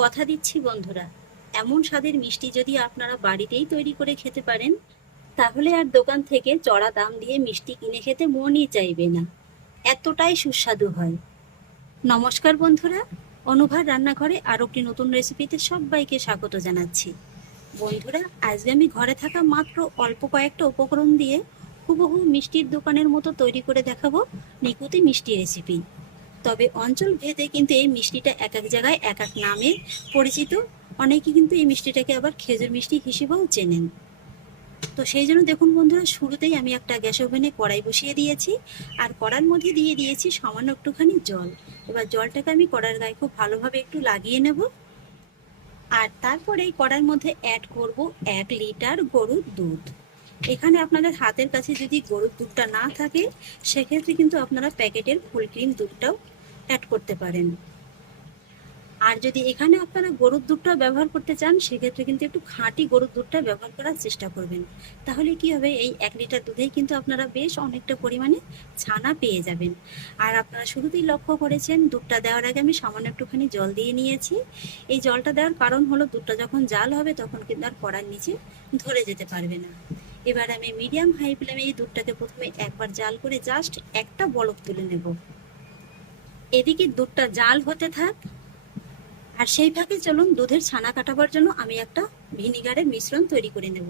কথা দিচ্ছি বন্ধুরা, এমন স্বাদের মিষ্টি যদি আপনারা বাড়িতেই তৈরি করে খেতে পারেন, তাহলে আর দোকান থেকে চড়া দাম দিয়ে মিষ্টি কিনে খেতে মনই চাইবে না। এতটাই সুস্বাদু হয়। নমস্কার বন্ধুরা, অনুভার রান্নাঘরে আরও একটি নতুন রেসিপিতে সবাইকে স্বাগত জানাচ্ছি। বন্ধুরা, আজকে আমি ঘরে থাকা মাত্র অল্প কয়েকটা উপকরণ দিয়ে হুবহু মিষ্টির দোকানের মতো তৈরি করে দেখাবো নিকুতি মিষ্টি রেসিপি। তবে অঞ্চল ভেদে কিন্তু এই মিষ্টিটা এক এক জায়গায় এক এক নামে পরিচিত। অনেকে কিন্তু এই মিষ্টিটাকে আবার খেজুর মিষ্টি হিসেবেও চেনেন। তো সেই জন্য দেখুন বন্ধুরা, শুরুতেই আমি একটা গ্যাস ওভেনে কড়াই বসিয়ে দিয়েছি, আর কড়ার মধ্যে দিয়ে দিয়েছি সামান্য একটুখানি জল। এবার জলটাকে আমি কড়ার গায়ে খুব ভালোভাবে একটু লাগিয়ে নেব, আর তারপরে এই কড়ার মধ্যে অ্যাড করব 1 লিটার গরুর দুধ। এখানে আপনাদের হাতের কাছে যদি গরুর দুধটা না থাকে, সেক্ষেত্রে কিন্তু আপনারা প্যাকেটের ফুল ক্রিম দুধটাও অ্যাড করতে পারেন। আর যদি এখানে আপনারা গরুর দুধটা ব্যবহার করতে চান, সেক্ষেত্রে কিন্তু একটু খাঁটি গরুর দুধটা ব্যবহার করার চেষ্টা করবেন। তাহলে কি হবে, এই 1 লিটার দুধেই কিন্তু আপনারা বেশ অনেকটা পরিমাণে ছানা পেয়ে যাবেন। আর আপনারা শুরুতেই লক্ষ্য করেছেন, দুধটা দেওয়ার আগে আমি সামান্য একটুখানি জল দিয়ে নিয়েছি। এই জলটা দেওয়ার কারণ হলো, দুধটা যখন জাল হবে তখন কিন্তু আর কড়ার নিচে ধরে যেতে পারবে না। এবার আমি মিডিয়াম হাই ফ্লেমে এই দুধটাকে প্রথমে একবার জাল করে জাস্ট একটা বলক তুলে নেব। এদিকে দুধটা জাল হতে থাক, আর সেই ফাঁকে চলুন দুধের ছানা কাটাবার জন্য আমি একটা ভিনিগারের মিশ্রণ তৈরি করে নেব।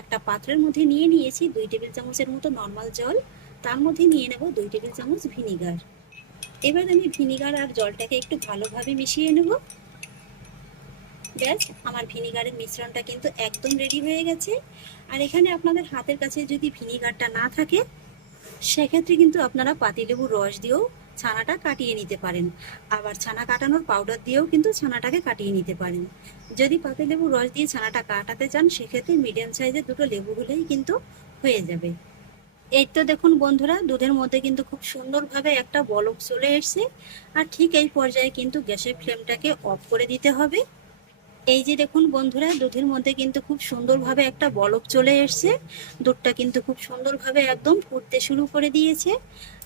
একটা পাত্রের মধ্যে নিয়ে নিয়েছি 2 টেবিল চামচের মতো নর্মাল জল, তার মধ্যে নিয়ে নেব 2 টেবিল চামচ ভিনিগার। এবার আমি ভিনিগার আর জলটাকে একটু ভালোভাবে মিশিয়ে নেব। ব্যাস, আমার ভিনিগারের মিশ্রণটা কিন্তু একদম রেডি হয়ে গেছে। আর এখানে আপনাদের হাতের কাছে যদি ভিনিগারটা না থাকে, সেক্ষেত্রে কিন্তু আপনারা পাতিলেবুর রস দিয়েও ছানাটা কাটিয়ে নিতে পারেন। আবার ছানা কাটানোর পাউডার দিয়েও কিন্তু ছানাটাকে কাটিয়ে নিতে পারেন। যদি পাতিলেবুর রস দিয়ে ছানাটা কাটাতে চান, সেক্ষেত্রে মিডিয়াম সাইজের দুটো লেবু হলেই কিন্তু হয়ে যাবে। এই তো দেখুন বন্ধুরা, দুধের মধ্যে কিন্তু খুব সুন্দরভাবে একটা বলক চলে এসছে। আর ঠিক এই পর্যায়ে কিন্তু গ্যাসের ফ্লেমটাকে অফ করে দিতে হবে। এই যে দেখুন বন্ধুরা, দুধের মধ্যে কিন্তু খুব সুন্দরভাবে একটা বলক চলে এসছে। দুধটা কিন্তু খুব সুন্দরভাবে একদম ফুটতে শুরু করে দিয়েছে।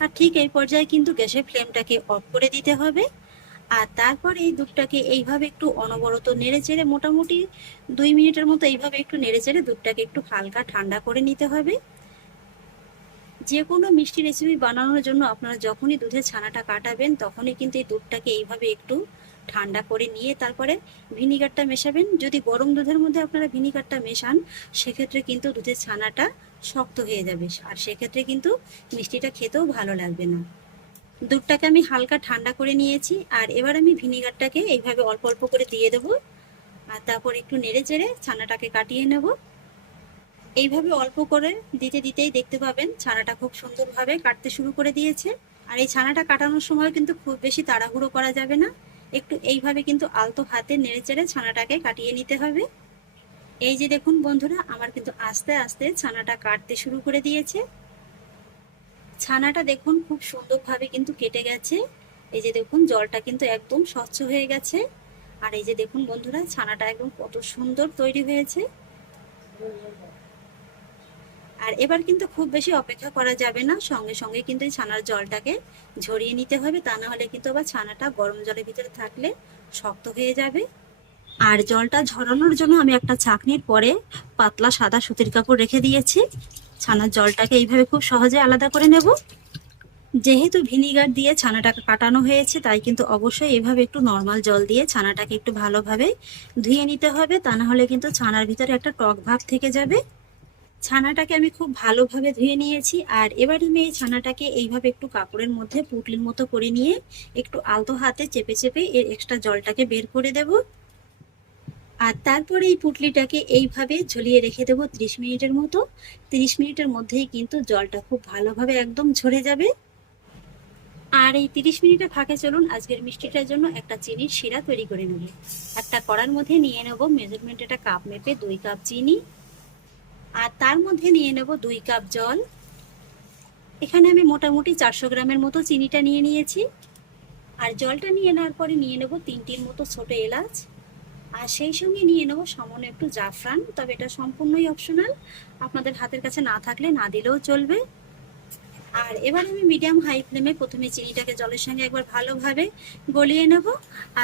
আর ঠিক এই পর্যায়ে কিন্তু গ্যাসের ফ্লেমটাকে অফ করে দিতে হবে। আর তারপর এই দুধটাকে এইভাবে একটু অনবরত নেড়ে চেড়ে মোটামুটি 2 মিনিটের মতো এইভাবে একটু নেড়ে চেড়ে দুধটাকে একটু হালকা ঠান্ডা করে নিতে হবে। যে কোনো মিষ্টি রেসিপি বানানোর জন্য আপনারা যখনই দুধের ছানাটা কাটাবেন, তখনই কিন্তু এই দুধটাকে এইভাবে একটু ঠান্ডা করে নিয়ে তারপরে ভিনিগারটা মেশাবেন। যদি গরম দুধের মধ্যে আপনারা ভিনিগারটা মেশান, সেক্ষেত্রে কিন্তু দুধের ছানাটা শক্ত হয়ে যাবে, আর সেক্ষেত্রে কিন্তু মিষ্টিটা খেতেও ভালো লাগবে না। দুধটাকে আমি হালকা ঠান্ডা করে নিয়েছি, আর এবার আমি ভিনিগারটাকে এইভাবে অল্প অল্প করে দিয়ে দেবো, আর তারপর একটু নেড়ে চেড়ে ছানাটাকে কাটিয়ে নেব। এইভাবে অল্প করে দিতে দিতেই দেখতে পাবেন ছানাটা খুব সুন্দরভাবে কাটতে শুরু করে দিয়েছে। আর এই ছানাটা কাটানোর সময় কিন্তু খুব বেশি তাড়াহুড়ো করা যাবে না, একটু এইভাবে কিন্তু আলতো হাতে নেড়েচেড়ে ছানাটাকে কাটিয়ে নিতে হবে। এই যে দেখুন বন্ধুরা, আমার কিন্তু আস্তে আস্তে ছানাটা কাটতে শুরু করে দিয়েছে। ছানাটা দেখুন খুব সুন্দরভাবে কিন্তু কেটে গেছে। এই যে দেখুন, জলটা কিন্তু একদম স্বচ্ছ হয়ে গেছে। আর এই যে দেখুন বন্ধুরা, ছানাটা একদম কত সুন্দর তৈরি হয়েছে। আর এবার কিন্তু খুব বেশি অপেক্ষা করা যাবে না, সঙ্গে সঙ্গে কিন্তু এই ছানার জলটাকে ঝরিয়ে নিতে হবে, তা না হলে কিন্তু আবার ছানাটা গরম জলের ভিতরে থাকলে শক্ত হয়ে যাবে। আর জলটা ঝরানোর জন্য আমি একটা ছাঁকনির পরে পাতলা সাদা সুতির কাপড় রেখে দিয়েছি। ছানার জলটাকে এইভাবে খুব সহজে আলাদা করে নেব। যেহেতু ভিনিগার দিয়ে ছানাটাকে কাটানো হয়েছে, তাই কিন্তু অবশ্যই এভাবে একটু নর্মাল জল দিয়ে ছানাটাকে একটু ভালোভাবে ধুয়ে নিতে হবে, তা না হলে কিন্তু ছানার ভিতরে একটা টক ভাব থেকে যাবে। ছানাটাকে আমি খুব ভালোভাবে ধুয়ে নিয়েছি, আর এবার আমি এই ছানাটাকে এইভাবে একটু কাপড়ের মধ্যে পুটলির মতো করে নিয়ে একটু আলতো হাতে চেপে চেপে এর এক্সট্রা জলটাকে বের করে দেব। আর তারপরে এই পুটলিটাকে এইভাবে ঝুলিয়ে রেখে দেবো 30 মিনিটের মতো। 30 মিনিটের মধ্যেই কিন্তু জলটা খুব ভালোভাবে একদম ঝরে যাবে। আর এই 30 মিনিটের ফাঁকে চলুন আজকের মিষ্টিটার জন্য একটা চিনির শিরা তৈরি করে নেব। একটা কড়ার মধ্যে নিয়ে নেব মেজারমেন্ট একটা কাপ মেপে 2 কাপ চিনি, আর তার মধ্যে নিয়ে নেব 2 কাপ জল। এখানে আমি মোটামুটি 400 গ্রামের মতো চিনিটা নিয়ে নিয়েছি। আর জলটা নিয়ে নেওয়ার পরে নিয়ে নেব 3টির মতো ছোট এলাচ, আর সেই সঙ্গে নিয়ে নেব সামান্য একটু জাফরান, তবে এটা সম্পূর্ণই অপশনাল, আপনাদের হাতের কাছে না থাকলে না দিলেও চলবে। আর এবার আমি মিডিয়াম হাই ফ্লেমে প্রথমে চিনিটাকে জলের সঙ্গে একবার ভালোভাবে গলিয়ে নেব,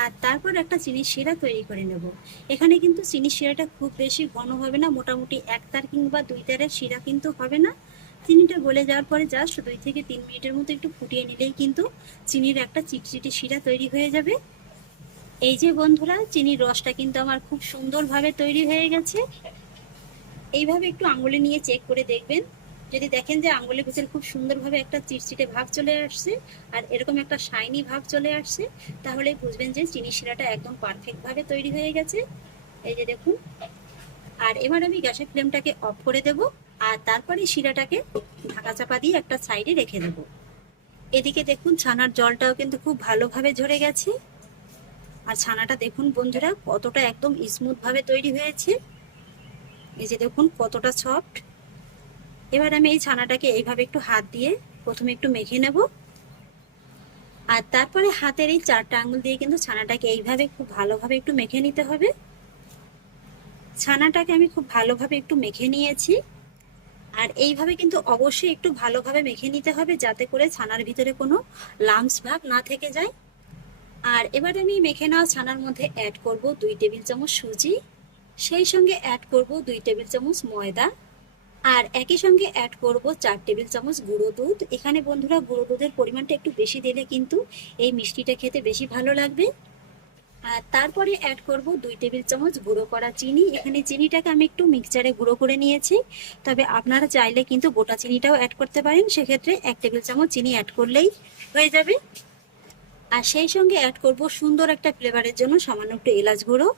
আর তারপর একটা চিনির শিরা তৈরি করে নেব। এখানে কিন্তু চিনির শিরাটা খুব বেশি ঘন হবে না, মোটামুটি 1 তার কিংবা 2 তারের শিরা কিন্তু হবে না। চিনিটা গলে যাওয়ার পরে জাস্ট 2 থেকে 3 মিনিটের মতো একটু ফুটিয়ে নিলেই কিন্তু চিনির একটা চিটচিটি শিরা তৈরি হয়ে যাবে। এই যে বন্ধুরা, চিনির রসটা কিন্তু আমার খুব সুন্দরভাবে তৈরি হয়ে গেছে। এইভাবে একটু আঙুলে নিয়ে চেক করে দেখবেন, যদি দেখেন যে আঙুলের ভিতরে খুব সুন্দরভাবে একটা চিটচিটে ভাব চলে আসছে আর এরকম একটা শাইনি ভাব চলে আসছে, তাহলে বুঝবেন যে চিনি শিরাটা একদম পারফেক্ট ভাবে তৈরি হয়ে গেছে। এই যে দেখুন। আর এবার আমি গ্যাসের ফ্লেমটাকে অফ করে দেব, আর তারপরে শিরাটাকে ঢাকা চাপা দিয়ে একটা সাইডে রেখে দেব। এদিকে দেখুন ছানার জলটাও কিন্তু খুব ভালোভাবে ঝরে গেছে, আর ছানাটা দেখুন বন্ধুরা কতটা একদম স্মুথ ভাবে তৈরি হয়েছে। এই যে দেখুন কতটা সফট। এবার আমি এই ছানাটাকে এইভাবে একটু হাত দিয়ে প্রথমে একটু মেখে নেব, আর তারপরে হাতের এই 4টা আঙ্গুল দিয়ে কিন্তু ছানাটাকে এইভাবে খুব ভালোভাবে একটু মেখে নিতে হবে। ছানাটাকে আমি খুব ভালোভাবে একটু মেখে নিয়েছি, আর এইভাবে কিন্তু অবশ্যই একটু ভালোভাবে মেখে নিতে হবে যাতে করে ছানার ভিতরে কোনো লাম্পস ভাব না থেকে যায়। আর এবার আমি মেখে নেওয়া ছানার মধ্যে অ্যাড করব 2 টেবিল চামচ সুজি, সেই সঙ্গে অ্যাড করব 2 টেবিল চামচ ময়দা, আর একই সঙ্গে অ্যাড করব 4 টেবিল চামচ গুঁড়ো দুধ। এখানে বন্ধুরা গুঁড়ো দুধের পরিমাণটা একটু বেশি দিলে কিন্তু এই মিষ্টিটা খেতে বেশি ভালো লাগবে। আর তারপরে অ্যাড করব 2 টেবিল চামচ গুঁড়ো করা চিনি। এখানে চিনিটাকে আমি একটু মিক্সচারে গুঁড়ো করে নিয়েছি, তবে আপনারা চাইলে কিন্তু গোটা চিনিটাও অ্যাড করতে পারেন, সেক্ষেত্রে 1 টেবিল চামচ চিনি অ্যাড করলেই হয়ে যাবে। আর সেই সঙ্গে অ্যাড করব সুন্দর একটা ফ্লেভারের জন্য সামান্য একটু এলাচ গুঁড়ো।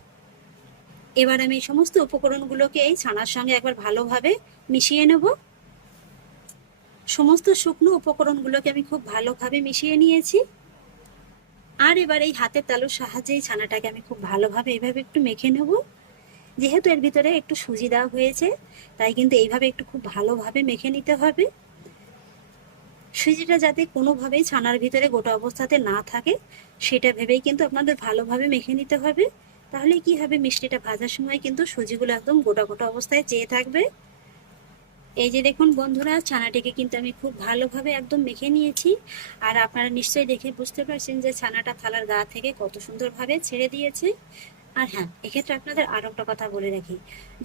এবার আমি এই সমস্ত উপকরণগুলোকে এই ছানার সঙ্গে একবার ভালোভাবে মিশিয়ে নেব। সমস্ত শুকনো উপকরণগুলোকে আমি খুব ভালোভাবে মিশিয়ে নিয়েছি, আর এবার এই হাতের তালুর সাহায্যে এই ছানাটাকে আমি খুব ভালোভাবে এইভাবে একটু মেখে নেব। যেহেতু এর ভিতরে একটু সুজি দেওয়া হয়েছে, তাই কিন্তু এইভাবে একটু খুব ভালোভাবে মেখে নিতে হবে। সুজিটা যাতে কোনোভাবেই ছানার ভিতরে গোটা অবস্থাতে না থাকে সেটা ভেবেই কিন্তু আপনাদের ভালোভাবে মেখে নিতে হবে। তাহলে কি হবে, মিষ্টিটা ভাজার সময় কিন্তু সুজিগুলো একদম গোটা গোটা অবস্থায় চেয়ে থাকবে। এই যে দেখুন বন্ধুরা, ছানাটিকে কিন্তু আমি খুব ভালোভাবে একদম মেখে নিয়েছি, আর আপনারা নিশ্চয়ই দেখে বুঝতে পারছেন যে ছানাটা থালার গা থেকে কত সুন্দরভাবে ছেড়ে দিয়েছে। আর হ্যাঁ, এক্ষেত্রে আপনাদের আরো একটা কথা বলে রাখি,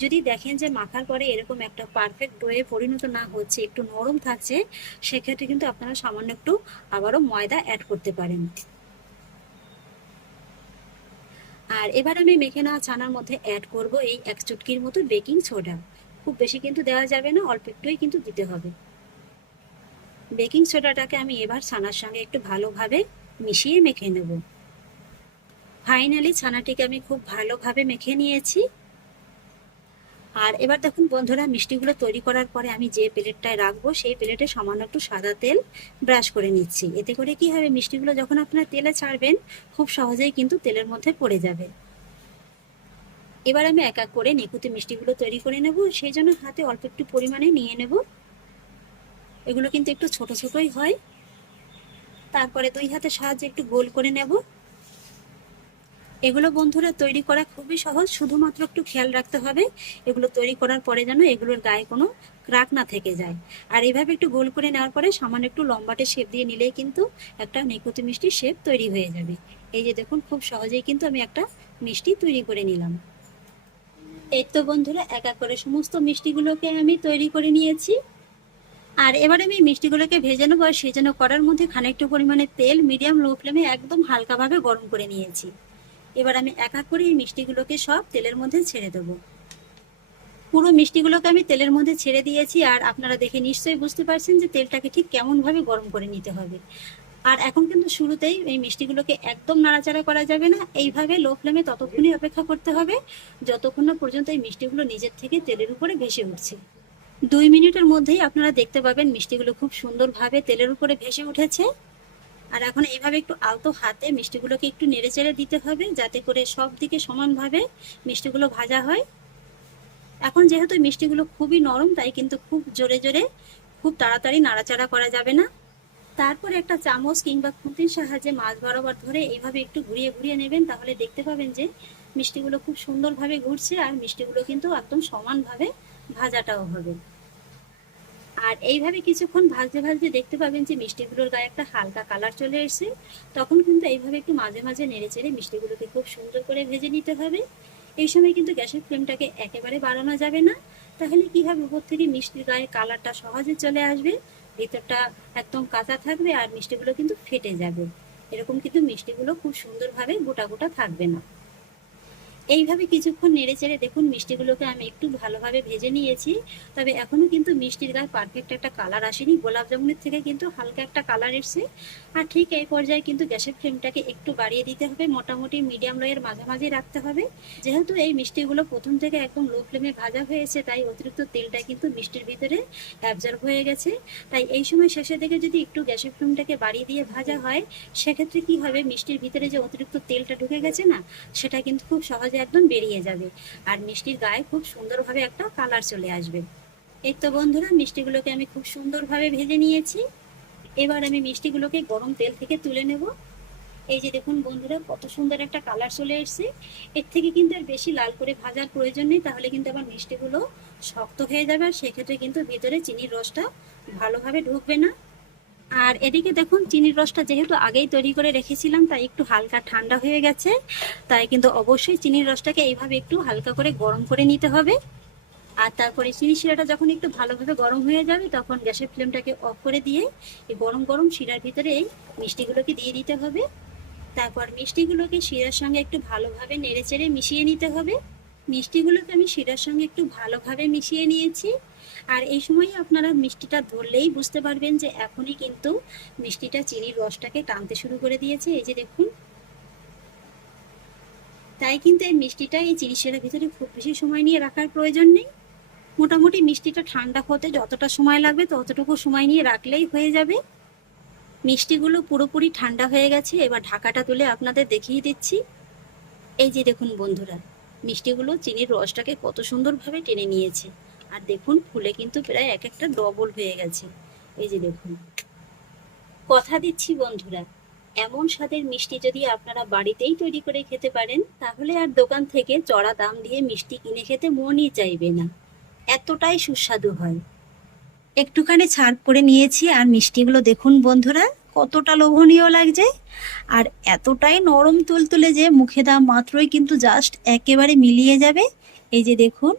যদি দেখেন যে মাখার পরে এরকম একটা পারফেক্ট ডোয়ে পরিণত না হচ্ছে, একটু নরম থাকছে, সেক্ষেত্রে কিন্তু আপনারা সামান্য একটু আবারও ময়দা অ্যাড করতে পারেন। আর এবার আমি মেখে নেওয়া ছানার মধ্যে অ্যাড করব এই 1 চুটকির মতো বেকিং সোডা। খুব বেশি কিন্তু দেওয়া যাবে না, অল্প একটুই কিন্তু দিতে হবে। বেকিং সোডাটাকে আমি এবার ছানার সঙ্গে একটু ভালোভাবে মিশিয়ে মেখে নেব। ফাইনালি ছানাটিকে আমি খুব ভালোভাবে মেখে নিয়েছি। আর এবার দেখুন বন্ধুরা, মিষ্টিগুলো তৈরি করার পরে আমি যে প্লেটটায় রাখবো সেই প্লেটে সামান্য একটু সাদা তেল ব্রাশ করে নিচ্ছি। এতে করে কি হবে, মিষ্টিগুলো যখন আপনারা তেলে ছাড়বেন খুব সহজেই কিন্তু তেলের মধ্যে পড়ে যাবে। এবার আমি এক এক করে নিখুঁত মিষ্টিগুলো তৈরি করে নেব, সেই জন্য হাতে অল্প একটু পরিমাণে নিয়ে নেব। এগুলো কিন্তু একটু ছোট ছোটই হয়। তারপরে 2 হাতের সাহায্যে একটু গোল করে নেব। এগুলো বন্ধুরা তৈরি করা খুবই সহজ, শুধুমাত্র একটু খেয়াল রাখতে হবে এগুলো তৈরি করার পরে যেন এগুলোর গায়ে কোনো ক্রাক না থেকে যায়। আর এইভাবে একটু গোল করে নেওয়ার পরে সামান্য একটু লম্বাটে শেপ দিয়ে নিলেই কিন্তু একটা নিখুঁত মিষ্টির শেপ তৈরি হয়ে যাবে। এই যে দেখুন, খুব সহজেই কিন্তু আমি একটা মিষ্টি তৈরি করে নিলাম। এই তো বন্ধুরা, এক এক করে সমস্ত মিষ্টিগুলোকে আমি তৈরি করে নিয়েছি। আর এবার আমি মিষ্টিগুলোকে ভেজে নেবো, আর সেই জন্য কড়ার মধ্যে খানিকটা পরিমাণে তেল মিডিয়াম লো ফ্লেমে একদম হালকাভাবে গরম করে নিয়েছি। এবার আমি এক এক করে এই মিষ্টিগুলোকে সব তেলের মধ্যে ছেড়ে দেবো। পুরো মিষ্টিগুলোকে আমি তেলের মধ্যে ছেড়ে দিয়েছি, আর আপনারা দেখে নিশ্চয়ই বুঝতে পারছেন যে তেলটাকে ঠিক কেমন ভাবে গরম করে নিতে হবে। আর এখন কিন্তু শুরুতেই এই মিষ্টিগুলোকে একদম নাড়াচাড়া করা যাবে না, এইভাবে লো ফ্লেমে ততক্ষণই অপেক্ষা করতে হবে যতক্ষণ না পর্যন্ত এই মিষ্টিগুলো নিজের থেকে তেলের উপরে ভেসে উঠছে। 2 মিনিটের মধ্যেই আপনারা দেখতে পাবেন মিষ্টিগুলো খুব সুন্দরভাবে তেলের উপরে ভেসে উঠেছে। আর এখন এইভাবে একটু আলতো হাতে মিষ্টিগুলোকে একটু নেড়ে চেড়ে দিতে হবে যাতে করে সব দিকে সমানভাবে মিষ্টিগুলো ভাজা হয়। এখন যেহেতু মিষ্টিগুলো খুবই নরম, তাই কিন্তু খুব জোরে জোরে খুব তাড়াতাড়ি নাড়াচাড়া করা যাবে না। তারপরে একটা চামচ কিংবা খুন্তির সাহায্যে মাছ বরাবর ধরে এইভাবে একটু ঘুরিয়ে ঘুরিয়ে নেবেন, তাহলে দেখতে পাবেন যে মিষ্টিগুলো খুব সুন্দরভাবে ঘুরছে, আর মিষ্টিগুলো কিন্তু একদম সমানভাবে ভাজাটাও হবে। আর এইভাবে কিছুক্ষণ ভাজতে ভাজতে দেখতে পাবেন যে মিষ্টিগুলোর গায়ে একটা হালকা কালার চলে এসেছে। তখন কিন্তু এইভাবে একটু মাঝে মাঝে নেড়ে চেড়ে মিষ্টিগুলোকে খুব সুন্দর করে ভেজে নিতে হবে। এই সময় কিন্তু গ্যাসের ফ্লেমটাকে একেবারে বাড়ানো যাবে না, তাহলে কি হবে, উপর থেকে মিষ্টির গায়ে কালারটা সহজে চলে আসবে, ভিতরটা একদম কাঁচা থাকবে আর মিষ্টিগুলো কিন্তু ফেটে যাবে। এরকম কিন্তু মিষ্টিগুলো খুব সুন্দরভাবে গোটা গোটা থাকবে না। এইভাবে কিছুক্ষণ নেড়ে চেড়ে দেখুন মিষ্টিগুলোকে আমি একটু ভালোভাবে ভেজে নিয়েছি। তবে এখনো কিন্তু মিষ্টির গায়ে পারফেক্ট একটা কালার আসেনি, গোলাপ জামুনের থেকে কিন্তু হালকা একটা কালার এসছে। আর ঠিক এই পর্যায়ে কিন্তু গ্যাসের ফ্লেমটাকে একটু বাড়িয়ে দিতে হবে, মোটামুটি মিডিয়াম লোয়ের মাঝামাঝি রাখতে হবে। যেহেতু এই মিষ্টিগুলো প্রথম থেকে একদম লো ফ্লেমে ভাজা হয়েছে, তাই অতিরিক্ত তেলটা কিন্তু মিষ্টির ভিতরে অ্যাবজর্ব হয়ে গেছে। তাই এই সময় শেষের দিকে যদি একটু গ্যাসের ফ্লেমটাকে বাড়িয়ে দিয়ে ভাজা হয়, সেক্ষেত্রে কি হবে, মিষ্টির ভিতরে যে অতিরিক্ত তেলটা ঢুকে গেছে না, সেটা কিন্তু খুব সহজে একদম বেরিয়ে যাবে আর মিষ্টির গায়ে খুব সুন্দরভাবে একটা কালার চলে আসবে। এই তো বন্ধুরা, মিষ্টিগুলোকে আমি খুব সুন্দরভাবে ভেজে নিয়েছি। এবার আমি মিষ্টিগুলোকে গরম তেল থেকে তুলে নেব। এই যে দেখুন বন্ধুরা, কত সুন্দর একটা কালার চলে এসেছে। এর থেকে কিন্তু আর বেশি লাল করে ভাজার প্রয়োজন নেই, তাহলে কিন্তু আবার মিষ্টিগুলো শক্ত হয়ে যাবে আর সেক্ষেত্রে কিন্তু ভিতরে চিনির রসটা ভালোভাবে ঢুকবে না। আর এদিকে দেখুন চিনির রসটা যেহেতু আগেই তৈরি করে রেখেছিলাম, তাই একটু হালকা ঠান্ডা হয়ে গেছে। তাই কিন্তু অবশ্যই চিনির রসটাকে এইভাবে একটু হালকা করে গরম করে নিতে হবে। আর তারপরে চিনি শিরাটা যখন একটু ভালোভাবে গরম হয়ে যাবে, তখন গ্যাসের ফ্লেমটাকে অফ করে দিয়ে এই গরম গরম শিরার ভিতরে এই মিষ্টিগুলোকে দিয়ে দিতে হবে। তারপর মিষ্টিগুলোকে শিরার সঙ্গে একটু ভালোভাবে নেড়ে চেড়ে মিশিয়ে নিতে হবে। মিষ্টিগুলোকে আমি শিরার সঙ্গে একটু ভালোভাবে মিশিয়ে নিয়েছি। আর এই সময় আপনারা মিষ্টিটা ধরলেই বুঝতে পারবেন যে এখনই কিন্তু মিষ্টিটা চিনির রসটাকে টানতে শুরু করে দিয়েছে। এই যে দেখুন, তাই কিন্তু এই মিষ্টিটা এই চিনি শিরার ভিতরে খুব বেশি সময় নিয়ে রাখার প্রয়োজন নেই। মোটামুটি মিষ্টিটা ঠান্ডা হতে যতটা সময় লাগবে ততটুকু সময় নিয়ে রাখলেই হয়ে যাবে। মিষ্টিগুলো পুরোপুরি ঠান্ডা হয়ে গেছে, এবার ঢাকাটা তুলে আপনাদের দেখিয়ে দিচ্ছি। এই যে দেখুন বন্ধুরা, মিষ্টিগুলো চিনির রসটাকে কত সুন্দরভাবে টেনে নিয়েছে। আর দেখুন ফুলে কিন্তু প্রায় এক একটা ডবল হয়ে গেছে। এই যে দেখুন, কথা দিচ্ছি বন্ধুরা, এমন স্বাদের মিষ্টি যদি আপনারা বাড়িতেই তৈরি করে খেতে পারেন, তাহলে আর দোকান থেকে চড়া দাম দিয়ে মিষ্টি কিনে খেতে মনই চাইবে না, এতটাই সুস্বাদু হয়। একটুখানি ছাড় করে নিয়েছি আর মিষ্টিগুলো দেখুন বন্ধুরা কতটা লোভনীয় লাগছে। আর এতটাই নরম তুলতুলে যে মুখে দেওয়া মাত্রই কিন্তু জাস্ট একেবারে মিলিয়ে যাবে। এই যে দেখুন,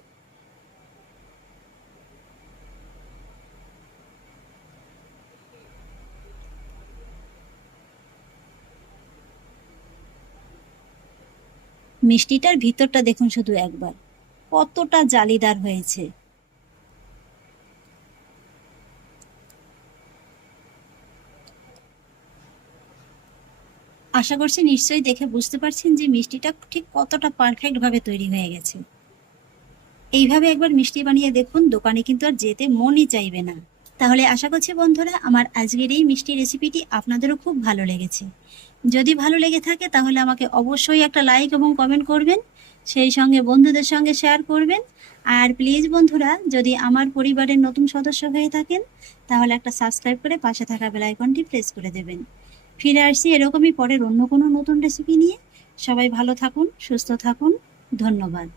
মিষ্টিটার ভিতরটা দেখুন শুধু একবার, কতটা জালিদার হয়েছে। আশা করছি নিশ্চয়ই দেখে বুঝতে পারছেন যে মিষ্টিটা ঠিক কতটা পারফেক্ট ভাবে তৈরি হয়ে গেছে। এইভাবে একবার মিষ্টি বানিয়ে দেখুন, দোকানে কিন্তু আর যেতে মনই চাইবে না। তাহলে আশা করছি বন্ধুরা আমার আজকের এই মিষ্টি রেসিপিটি আপনাদেরও খুব ভালো লেগেছে। যদি ভালো লেগে থাকে তাহলে আমাকে অবশ্যই একটা লাইক এবং কমেন্ট করবেন, সেই সঙ্গে বন্ধুদের সঙ্গে শেয়ার করবেন। আর প্লিজ বন্ধুরা, যদি আমার পরিবারের নতুন সদস্য হয়ে থাকেন তাহলে একটা সাবস্ক্রাইব করে পাশে থাকা বেল আইকনটি প্রেস করে দেবেন। ফিরে আসছি এরকমই পরের অন্য কোনো নতুন রেসিপি নিয়ে। সবাই ভালো থাকুন, সুস্থ থাকুন, ধন্যবাদ।